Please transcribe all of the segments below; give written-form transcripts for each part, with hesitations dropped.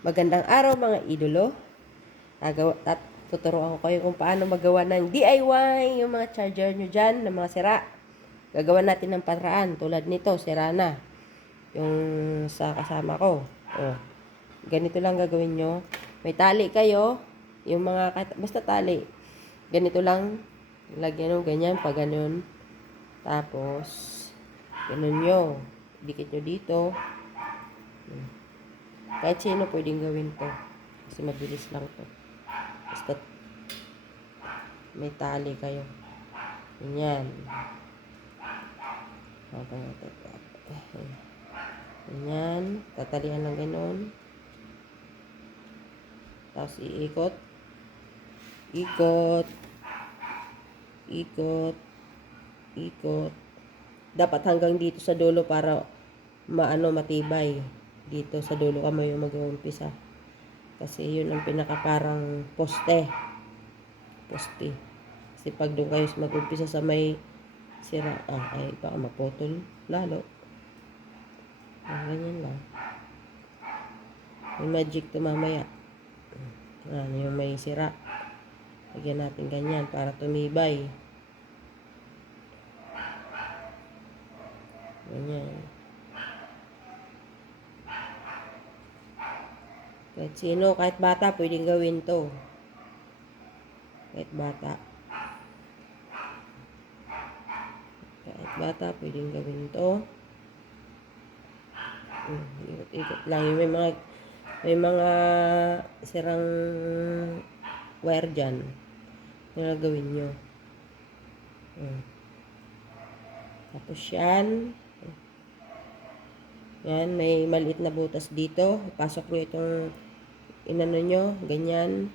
Magandang araw mga idolo. Tuturuan ko kayo kung paano magawa ng DIY yung mga charger nyo dyan ng mga sira. Gagawa natin ng paraan tulad nito, sira na. Yung sa kasama ko. Oh, ganito lang gagawin nyo. May tali kayo. Yung mga, basta tali. Ganito lang. Lagyan nyo ganyan, pa ganun. Tapos, ganun nyo. Dikit nyo dito. Kahit sino pwedeng gawin to. Kasi mabilis lang to. Basta may tali kayo. Ganyan. Ganyan. Tatalian lang ganun. Tapos iikot. Ikot. Ikot. Ikot. Dapat hanggang dito sa dulo para matibay. Dito sa dulo ka mo yung mag-uumpisa. Kasi yun ang pinaka parang poste. Kasi pag doon kayo mag-umpisa sa may sira, ay baka maputol lalo. Ganyan lang. May magic to mamaya. Yung may sira. Lagyan natin ganyan para tumibay. Ganyan. Kahit sino, kahit bata, pwedeng gawin to. Kahit bata. Kahit bata, pwedeng gawin to. Ikot-ikot lang. May mga sirang wire dyan. Yung gagawin nyo. Tapos yan. Yan, may maliit na butas dito. Pasok nyo itong inano nyo. Ganyan.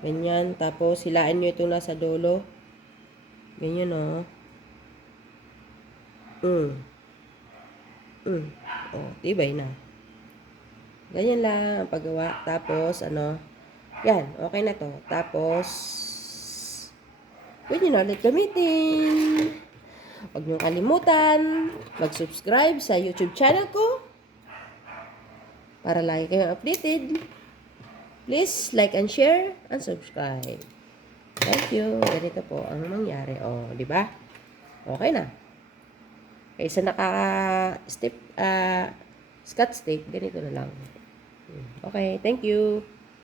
Ganyan. Tapos hilain nyo itong nasa dulo. Ganyan o. Tibay na. Ganyan lang ang paggawa. Tapos, yan, okay na to. Tapos, pwede na ulit gamitin. Huwag niyong kalimutan mag-subscribe sa YouTube channel ko para lagi kayong updated. Please like and share and subscribe. Thank you. Ganito po ang mangyari. Di ba? Okay na. Kaysa naka-step, scotch tape, ganito na lang. Okay, thank you.